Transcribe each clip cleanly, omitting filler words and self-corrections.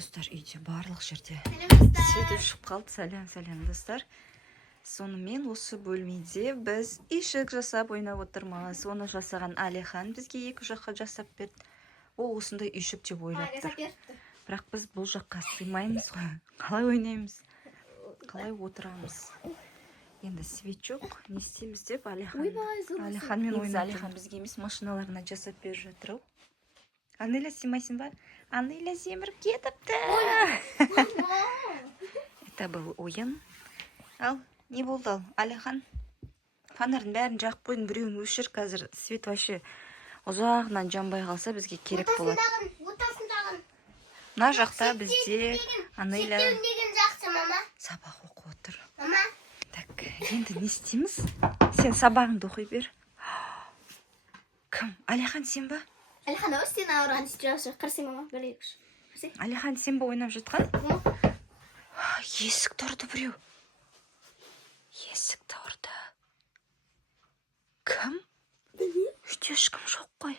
Достар, үйде барлық жерде свет өшіп қалды. Сәлем достар. Сонымен осы бөлмеде біз үйшік жасап ойнап отырмыз. Оны жасаған Алихан бізге екі жаққа жасап берді. Ол осындай үйшік деп ойлап тұр. Бірақ біз бұл жаққа сыймаймыз ғой. Қалай ойнаймыз? Қалай отырамыз? Енді свет жоқ. Не істейміз деп Алиханмен ойнап. Алихан бізге емес машиналарына жасап беріп жатыр. Анеля, сыймайсың ба? Анеля семіріп кетіпті. Это был ойын. Ал, не болды ал? Алихан, фонардың бәрін жақып қойдың, біреуін өшір. Қазір свет вообще ұзағынан жанбай қалса бізге керек болады. Мына жақта бізде Анеля сабақ оқып отыр. Так, енді не істейміз? Сен сабағыңды оқи бер. Кім? Алихан, сен ба? Алихан, сен ауырған істеп қарсың мама, білейікші. Алихан, сен ба ойнап жатқан? Есік тұрды біреу. Есік тұрды. Кім? Үйде ешкім жоқ қой.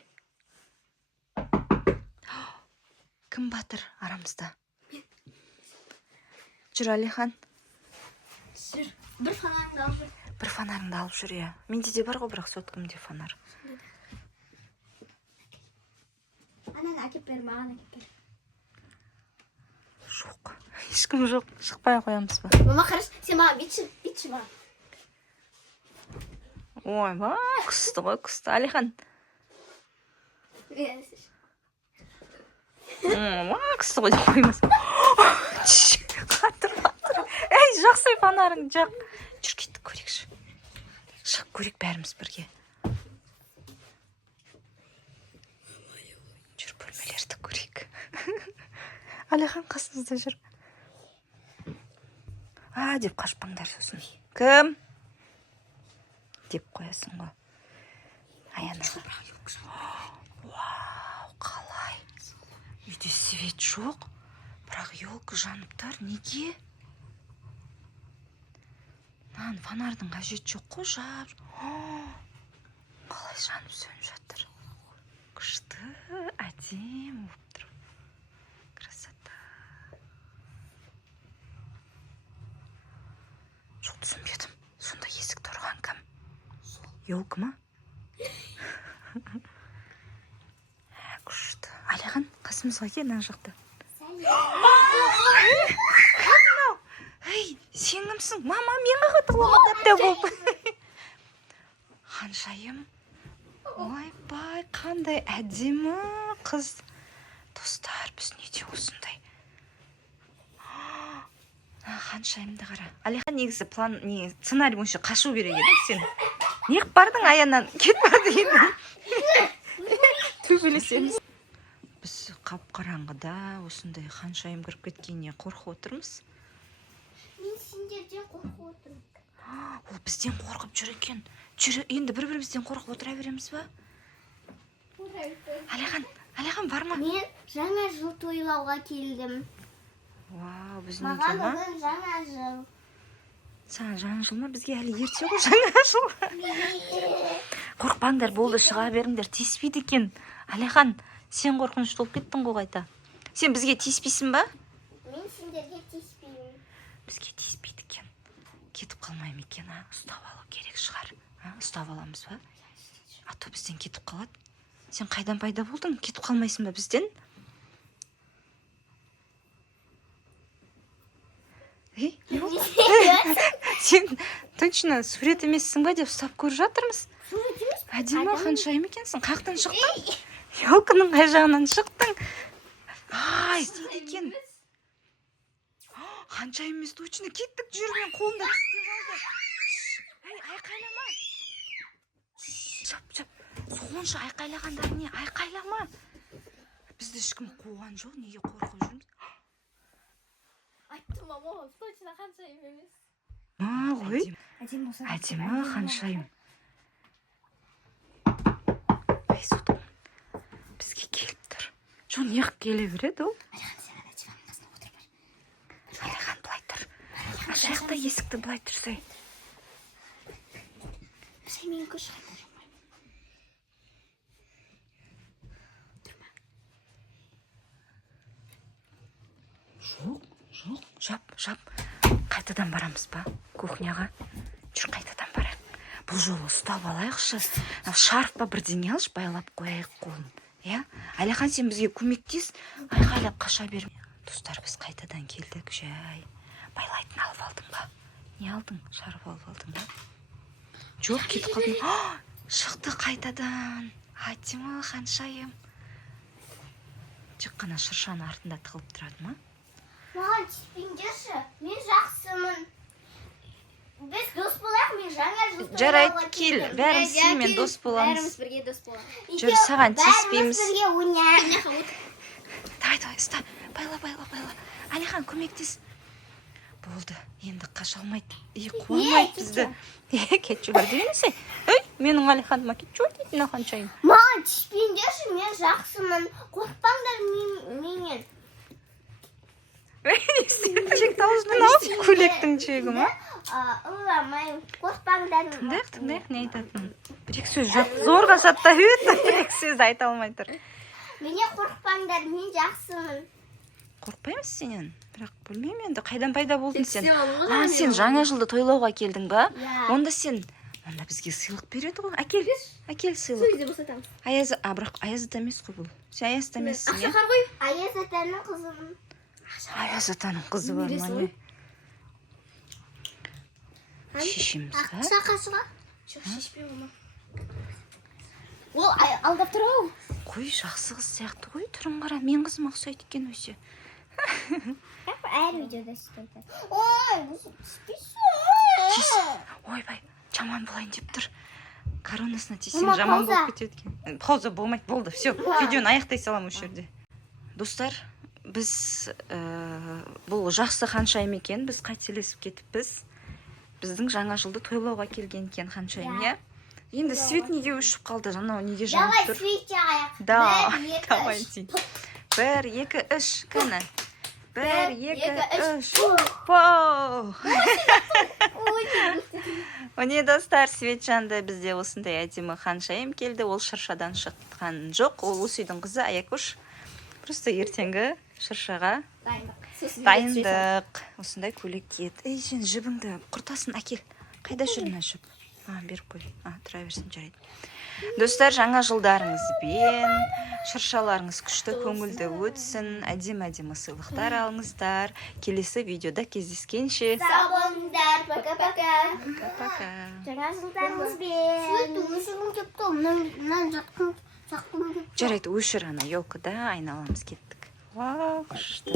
Кім батыр арамызда? Жүр, Алихан. Жүр. Бір фонарыңды алып жүр. Бір фонарыңды алып жүр, иә. Менде де бар ғой, бірақ соткімде фонар. Ананы әкеп бер, маған әкеп бер. Жоқ. Ешкім жоқ. Шықпай қоямыз ба? Мама, қараш, сен маған бетші маған. Ой, ба, күсті ғой, күсті. Алихан. Күсті ғой деп қоймас. Қатыр. Әй, жақсай фонарың, жақ. Жүр, кеттік, көрекші. Шық, көрек бәріміз бірге. Жүр, бөлмелерді көрек. Алихан қасыңызда жүр. Деп қашпаңдар сосын. Кім? Деп қоясың ғой. Аяна. Вау, қалай. Үйде свет жоқ. Бірақ елка жанып тұр. Неге? Фонардың қажет жоқ қой, жап. Қалай жанып сөніп жатыр. Күшті, әдем болып тұр. Красота. Жоқ, түсінбедім. Сонда есік тұрған кім? Елка ма? Күшті. Алихан, қасымызға кел, ана жақта. Ей, сен кімсің? Мама, мен қатығылымда болып. Ханшайым. Ой-бай, қандай әдемі қыз. Достар, біз неде осындай? Ханшайымды қара. Алихан, негізі сценарий бойынша қашу керек еді сен. Неғып бардың аяңнан? Кет барды енді. Төбелесеміз. Біз қап-қараңғыда осындай ханшайым кіріп кеткеніне қорқып отырмыз. Мен сендерден қорқып отырмын. Ол бізден қорқып жүр екен. Енді бір-бірімізден қорқып отыра береміз ба? Алихан бар ма? Мен жаңа жыл тойлауға келдім. Вау, біздің маған одан жаңа жыл. Саған жаңа жыл ма? Бізге әлі ерте ғой жаңа жыл. Қорқпаңдар, болды, шыға беріңдер. Тиіспейді екен. Алихан, сен қорқынышты болып кеттің ғой қайта. Сен бізге тиіспейсің ба? Мен сендерге тиіспеймін. Бізге тиіспейді екен. Кетіп қалмайым екен, ұстап алу керек шығар. Ұстап аламыз ба? А то бізден кетіп қалады. Сен қайдан пайда болдың? Кетіп қалмайсың ба бізден? Не болды? Сен точно сурет емессің ба деп ұстап көріп жатырмыз. Әдемі ханшайым екенсің. Қақтан шықтың? Елканың қай жағынан шықтың? Ай, сен екен. Ханшайым емес, точно кеттік, жүрмен қолында тістеп алды. Айқайлама. Жап. Сонша айқайлағандар не? Айқайлама. Бізді ешкім қуған жоқ, неге қорқып жүрміз? Айттым, мама, точно ханшайым емес. Ғой. Әдемі ханшайым. Ай, сотым. Бізге келіп тұр. Жоқ, неғып келе береді ол? Алихан, сен ана диванның астына отырып бар. Алихан, былай тұр. Ашақта есікті былай тұрсай. Мен көш қайта жүрмай. Тұрма. Жоқ, жап. Қайтадан барамыз ба кухняға? Жүр, қайтадан барайық. Бұл жолы ұстап алайықшы. Шарф па бірдеңе алшы, байлап қояйық қолын. Иә? Әлихан, сен бізге көмектес. Айқайлап қаша берме. Достар, біз қайтадан келдік. Жай. Байлайтын алып алдың ба? Не алдың? Шарф алып алдың ба? Жоқ, кетіп қалдың. Шықты қайтадан. Атима, ханшайым. Тек қана шыршаның артында тығылып тұрады ма? Маған тиіспеңдерші, мен жақсымын. Біз дос болайық, мен жаңа жылды Жарайды, кел, бәріміз сенімен дос боламыз. Бәріміз бірге дос боламыз. Жүр, саған тиіспейміз. Бәріміз бірге ойнайық. Давай, ұста. Байла. Әлихан, көмектес. Болды, енді қаша алмайды. Қуамайды бізді. Кетші бар деген сен. Менің Әлиханыма кетші бар дейтін ханшайым. Маған тиіспеңдерші, мен жақсымын. Қорықпаңдар менен. Чек должны алып, көйлектің чегі ма? Ұламайым, қорықпаңдар. Тыңдайық, не айтатын? Бір-екі сөз зорға жаттап еді, бір-екі сөз айта алмай тұр. Менен қорықпаңдар, мен жақсымын. Қорықпаймыз сенен, бірақ білмеймін енді, қайдан пайда болдың сен? Сен жаңа жылды тойлауға келдің ба? Онда бізге сыйлық береді ғой. Әкел сыйлық. Бірақ Аяз ата емес қой бұл. Сен Аяз ата емессің, иә? Аяз атаның қызымын. Аяз атаның қызы бар ма не? Шешеміз ба? Ақша қашыға? Жоқ, шешпей болма. Ол алдап тұр ау. Қой, жақсы қыз сияқты ғой, түрін қара. Мен қызыма ұқсайды екен өсе. Әр видеода сөйтеді. Ой, түспейсің. Ойбай, жаман болайын деп тұр. Коронасына тисең жаман болып кетеді екен. Пауза болмайды, болды. Все, видеоны аяқтай салам осы жерде. Достар, біз бұл жақсы ханшайым екен, біз қателесіп кетіппіз. Біздің жаңа жылды тойлауға келген екен ханшайым, иә? Енді свет неге өшіп қалды, анау неге жанып тұр? Давай свет жағайық. Давай, 1, 2, 3, кәні. 1, 2, 3. Оне достар, свет жанды. Бізде осындай әдемі ханшайым келді. Ол шыршадан шыққан жоқ. Ол осы үйдің қызы Аякуш. Просто ертеңгі шыршаға дайындық. Осындай көйлек киеді. Ей, сен жібіңді құртасын, әкел. Қайда жүр мына жіп? Беріп қой. Тұра берсін, жарайды. Достар, жаңа жылдарыңызбен, шыршаларыңыз күшті көңілді өтсін, әдемі сыйлықтар алыңыздар. Келесі видеода кездескенше. Сау болыңыздар, пока-пока. Пока. Жаңа жылдарыңызбен. Суетті өшіргім кепті, мұнан жатқым жарайды, өшір ана елкада айналамыз кеттік. Вау, күшті.